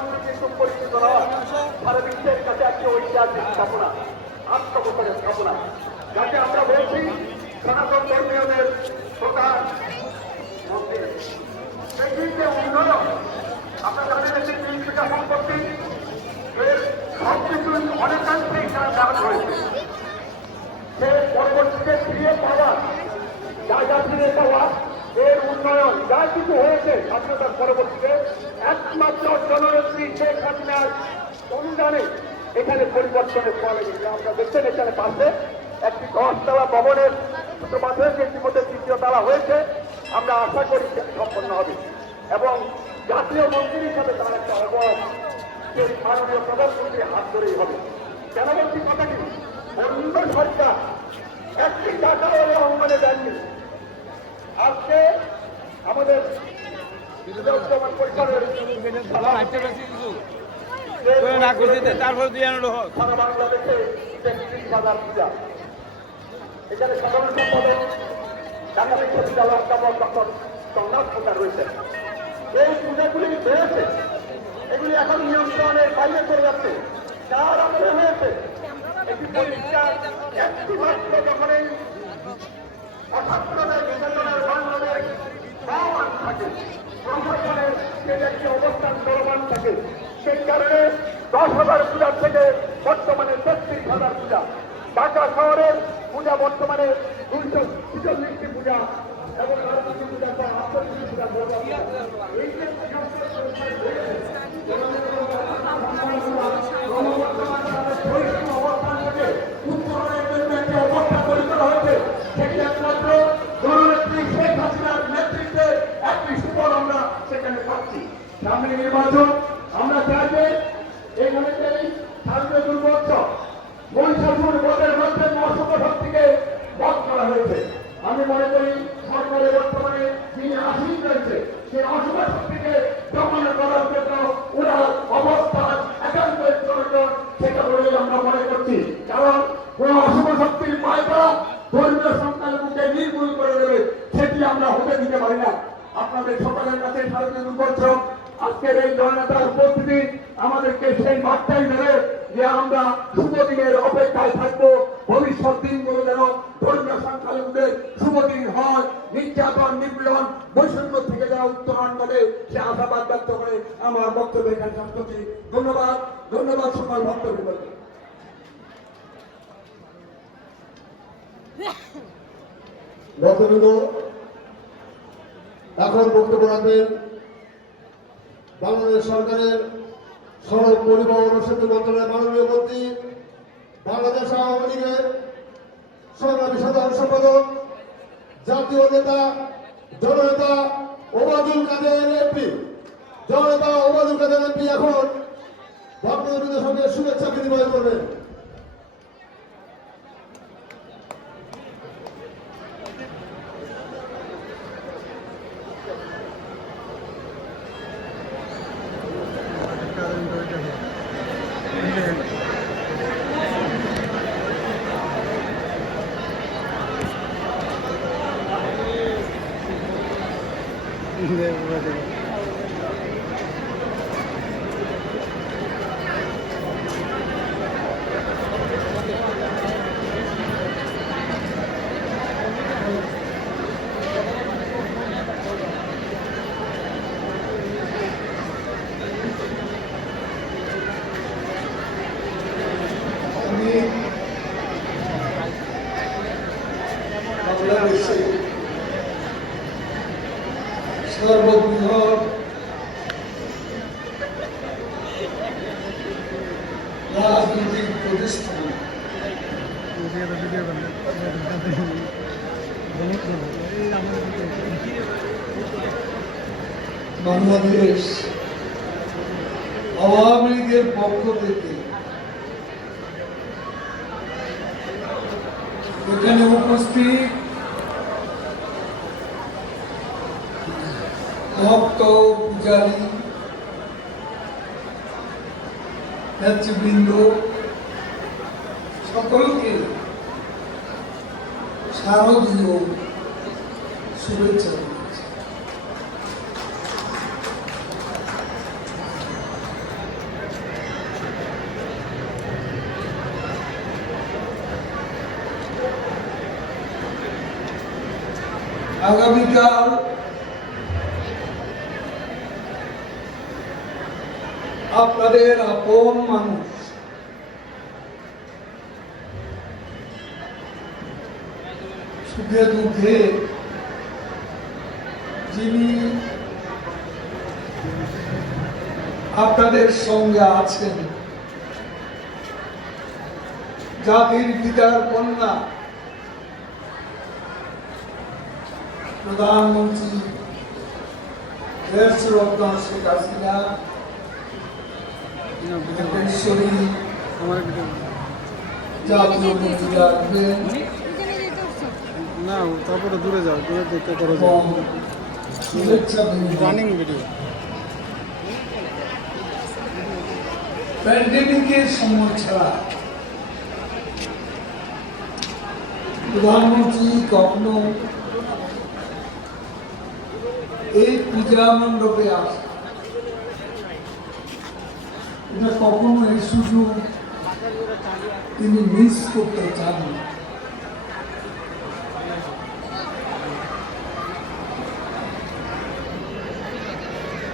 মন্দির কিন্তু পরিচিত নয়, সারা বিশ্বের কাছে একটি ঐতিহাসিক স্থাপনা, 800 বছরের স্থাপনা, যাকে আমরা বলছি সনাতন ধর্মীয়দের প্রধান মন্দির। সেই যে উন্নয়ন, আপনারা জানেন একটি তিনশিকা সম্পত্তি, এর সবকিছুই অনেকাংশেই ব্যাহত হয়েছে। সে পরবর্তীতে ফিরিয়ে পাওয়া, জায়গা ফিরে পাওয়া, এর উন্নয়ন যা কিছু হয়েছে স্বাধীনতার পরবর্তীতে একমাত্র জননেত্রী শেখ হাসিনার অনুদানে এখানে পরিবর্তনের ফলে আমরা দেখছেন এখানে পাশে একটি 10 তলা ভবনের ছোট মাধ্যমে ইতিমধ্যে 3য় তলা হয়েছে। আমরা আশা করি সেটি সম্পন্ন হবে এবং জাতীয় মন্দির হিসাবে তার একটা অবয়ব সেই মাননীয় প্রধানমন্ত্রীর হাত ধরেই হবে। কেন বলছি কথাটি, অন্য সরকার একটি টাকা ওই অঙ্গনে দেননি। আজকে আমাদের পরিবারের সারা বাংলাদেশে 33,000 পূজা, এখানে সাধারণ সম্পাদক ঢাকা বিশ্ববিদ্যালয়ের অধ্যাপক ডক্টর সোমনাথ সরকার রয়েছে। এই পূজাগুলি হয়েছে, এগুলি এখন নিয়ন্ত্রণের বাইরে চলে যাচ্ছে। যার আমলে হয়েছে একটি পরিষ্কার একটি মাত্র যখন এই অসাধ্যদের বিভাজনের বাংলাদেশ সমান থাকে, প্রশাসনের যে একটি অবস্থান চলমান থাকে, সেই কারণে 10,000 পূজার থেকে বর্তমানে 33,000 পূজা। ঢাকা শহরের পূজা বর্তমানে 246টি পূজা এবং রাজনীতি পূজা 48টি পূজা। এই যে অবস্থান থেকে উত্তরণের জন্য একটি অবস্থা তৈরি করা হয়েছে, সেটি একমাত্র জননেত্রী শেখ হাসিনার নেতৃত্বে একটি সুফল আমরা সেখানে পাচ্ছি। সামনে নির্বাচন, আমরা চাই যে এখানে যেই শারদীয় দুর্গোৎসব মহিষাসুর বধের মধ্যে অশুভ শক্তিকে বধ করা হয়েছে। আমি মনে করি সরকারের বর্তমানে যিনি আসীন রয়েছে সেই অশুভ শক্তিকে দমন করার জন্য ওনার অবস্থান একান্তই প্রয়োজন, সেটা বলেই আমরা মনে করছি। কারণ কোন অশুভ শক্তির পায়তা ধর্মীয় সংখ্যালঘুকে নির্মূল করে দেবে, সেটি আমরা হতে দিতে পারি না। আপনাদের সকলের কাছে শারদীয় দুর্গোৎসব আজকের এই জননেতার উপস্থিতি আমাদেরকে সেই বার্তাই দেবে যে আমরা শুভ দিনের অপেক্ষায় থাকবো। ভবিষ্যৎ দিনগুলো যেন ধর্মীয় সংখ্যালঘুদের শুভ দিন হয়, নির্যাতন নিপীড়ন বৈষম্য থেকে যারা উত্তরণ করে সে আশাবাদ ব্যক্ত করে আমার বক্তব্য এখানে শেষ করছি। ধন্যবাদ, ধন্যবাদ সকল ভক্তবৃন্দকে। ভক্তবৃন্দ, এখন বক্তব্য রাখবেন বাংলাদেশ সরকারের সড়ক পরিবহন ও সেতু মন্ত্রণালয়ের মাননীয় মন্ত্রী, বাংলাদেশ আওয়ামী লীগের সংগ্রামী সাধারণ সম্পাদক, জাতীয় নেতা জননেতা ওবায়দুল কাদের এমপি। জননেতা ওবায়দুল কাদের এমপি এখন ভক্তবৃন্দের সঙ্গে শুভেচ্ছা বিনিময় করবেন। বাংলাদেশে সর্ববৃহৎ রাজনৈতিক প্রতিষ্ঠান বাংলাদেশ আওয়ামী লীগের পক্ষ থেকে এখানে উপস্থিত ভক্ত পূজারী নেতৃবৃন্দ সকলকে শারদীয় শুভেচ্ছা জানাচ্ছি। আগামীকাল আপনাদের আপন মানুষ সুখে দুঃখে যিনি আপনাদের সঙ্গে আছেন, জাতির পিতার কন্যা প্রধানমন্ত্রী দেশরত্ন শেখ হাসিনা ঈশ্বরী জাতীয় মন্ত্রী আসবেন না তারপরে দূরে যাও, দূরে দেখতে করো এবং শুভেচ্ছা রানিং ভিডিও। প্যান্ডেমিকের সময় ছাড়া প্রধানমন্ত্রী কখনো এই পূজা মণ্ডপে আসে, এটা কখনো এই সুযোগ তিনি মিস করতে চান না।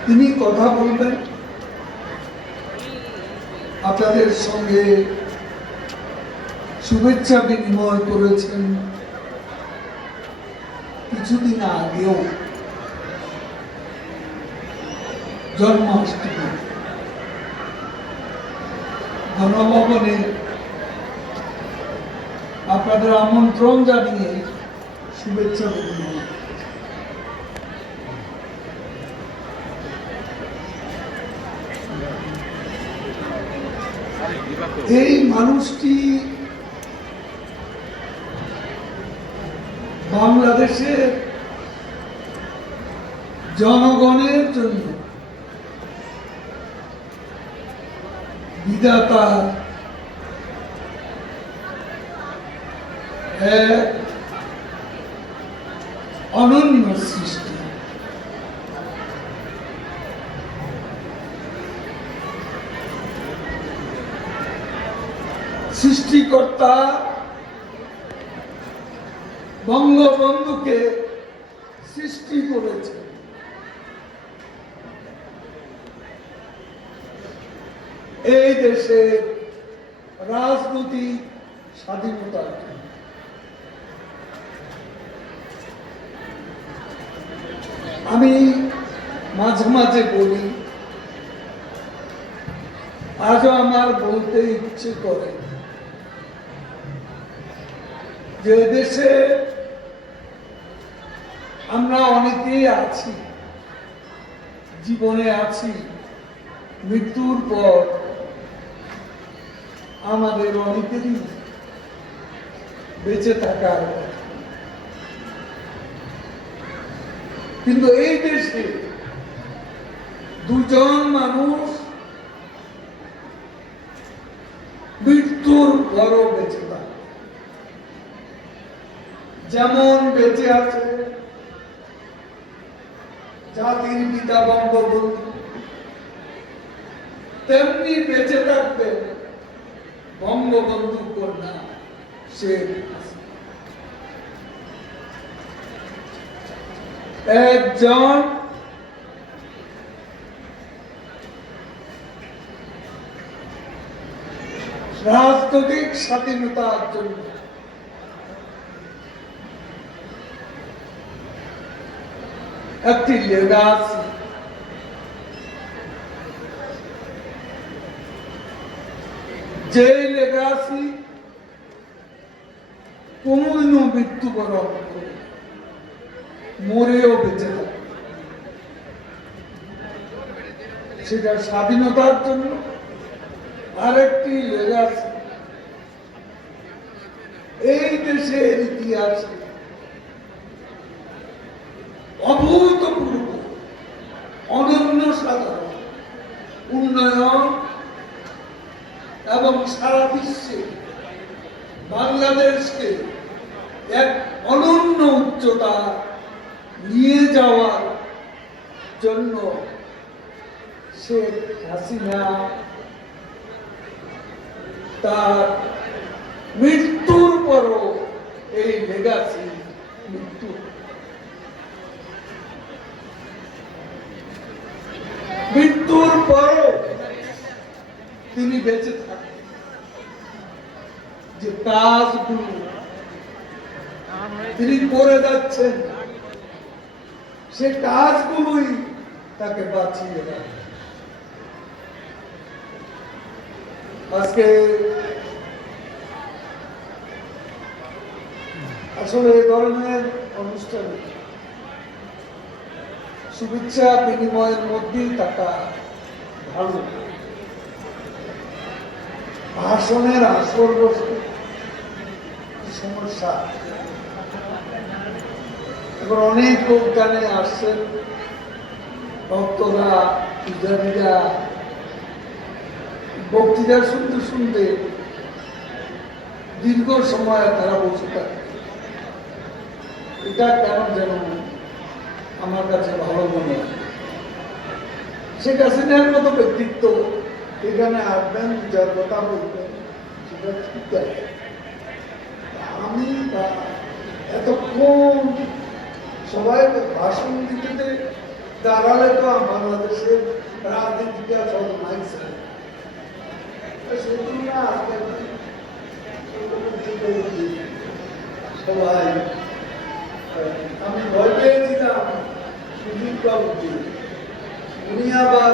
তিনি কথা বলবেন, আপনাদের সঙ্গে শুভেচ্ছা বিনিময় করেছেন কিছুদিন আগেও জন্মাষ্টমী গণভবনে আপনাদের আমন্ত্রণ জানিয়ে শুভেচ্ছা বিনিময়। এই মানুষটি বাংলাদেশের জনগণের জন্য বিধাতা এক অনন্য সৃষ্টি। সৃষ্টিকর্তা বঙ্গবন্ধুকে সৃষ্টি করেছে এই দেশের রাজনৈতিক স্বাধীনতার জন্য। আমি মাঝে মাঝে বলি, আজও আমার বলতে ইচ্ছে করে যে দেশে আমরা অনেকেই আছি, জীবনে আছি, মৃত্যুর পর আমাদের অনেকেরই বেঁচে থাকার, কিন্তু এই দেশে দুজন মানুষ মৃত্যুর পরও বেঁচে থাকে। যেমন বেঁচে আছে জাতির পিতা বঙ্গবন্ধু, তেমনি বেঁচে থাকবে বঙ্গবন্ধু কন্যা শেখ হাসিনা। একজন রাজনৈতিক স্বাধীনতার জন্য একটি লেগাসি, যে লেগাসি কোনদিনও মৃত্যুবরণ করে মরেও বেঁচে থাকে, সেটা স্বাধীনতার জন্য। আরেকটি লেগাসি এই দেশের ইতিহাসে অভূতপূর্ব অনন্য সাধারণ উন্নয়ন এবং সারা বিশ্বে বাংলাদেশকে এক অনন্য উচ্চতা নিয়ে যাওয়ার জন্য শেখ হাসিনা তার মৃত্যুর পরও এই লেগাসি মৃত্যু মৃত্যুর পরও তিনি বেঁচে থাকেন, যে কাজগুলো তিনি করে যাচ্ছেন সে কাজগুলোই তাকে বাঁচিয়ে রাখে। আজকে আসলে এই ধরনের অনুষ্ঠান শুভেচ্ছা বিনিময়ের মধ্যেই থাকা ভালো। ভাষণের আসর বসে সমস্যা। এবার অনেক লোক গানে আসছেন, ভক্তরা, পূজারীরা বক্তৃতা শুনতে শুনতে দীর্ঘ সময় তারা বসে থাকে। এটা কেন যেন আমার কাছে ভালো মনে হয়। শেখ হাসিনার মতো ব্যক্তিত্ব এখানে আসবেন, যার কথা বলবেন, সেটা ঠিক আছে। আমি এতক্ষণ সবাই ভাষণ দিতে দাঁড়ালে তো বাংলাদেশের রাজনীতিটা সব মাইছে সবাই। আমি ভয় পেয়েছিলাম সুজিত বাবুকে, উনি আবার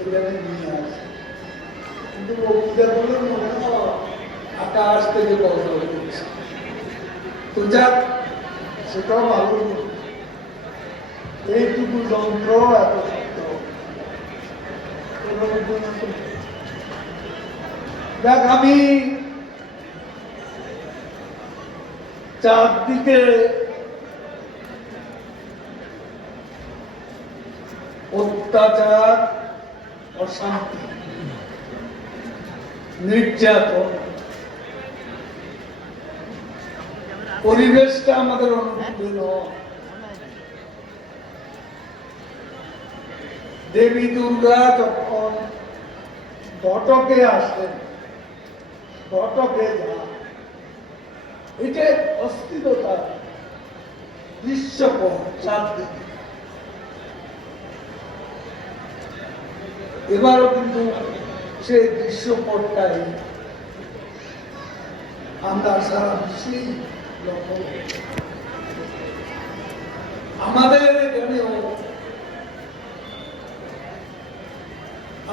এখানে নিয়ে আসে, কিন্তু বক্তৃতা করলেন মনে হয় আকাশ থেকে কথা হচ্ছে। তো যাক, সেটাও ভালো। এইটুকু যন্ত্র এত সত্য। দেখ, আমি চারদিকে অত্যাচার, অশান্তি, নির্যাতন, পরিবেশটা আমাদের অনুকূলে নয়। দেবী দুর্গা যখন ঘটকে আসেন, ঘটকে যান, এটা অস্থিরতা দৃশ্যপট চারদিকে। এবারও কিন্তু সেই দৃশ্যপটটাই আমরা সারা বিশ্বেই লক্ষ্য করি। আমাদের এখানেও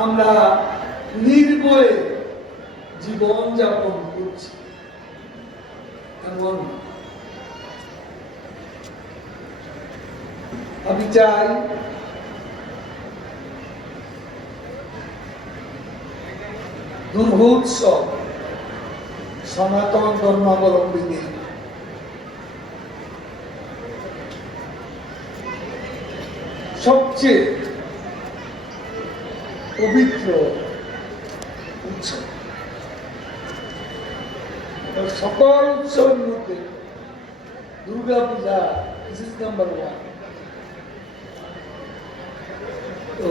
আমরা নির্ভয়ে জীবন যাপন করছি। এমন আমি চাই দুর্গোৎসব সনাতন ধর্মাবলম্বীদের সবচেয়ে পবিত্র উৎসব। সকল উৎসবের মধ্যে দুর্গা পূজা নাম্বার 1। তো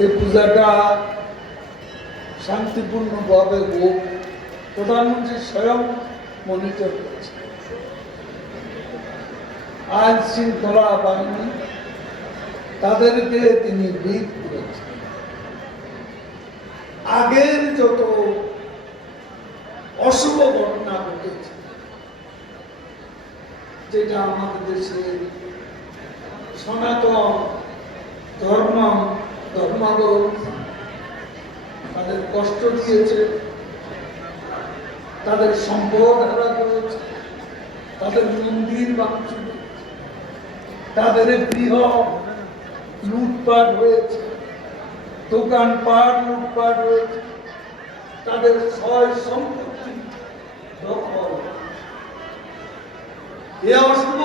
এই পূজাটা শান্তিপূর্ণভাবে হোক, প্রধানমন্ত্রী স্বয়ং মনিটর করেছে। আইন শৃঙ্খলা বাহিনী তাদেরকে তিনি ব্রিফ করেছেন। আগের যত অশুভ ঘটনা ঘটেছে, যেটা আমাদের দেশের সনাতন ধর্মাবলম্বী তাদের কষ্ট দিয়েছে, তাদের সম্পদ হারা করেছে, তাদের মন্দির ভাঙচুর, তাদের গৃহ লুটপাট হয়েছে, দোকানপাট লুটপাট হয়েছে, তাদের সয় সম্পত্তি দখল। এ অশুভ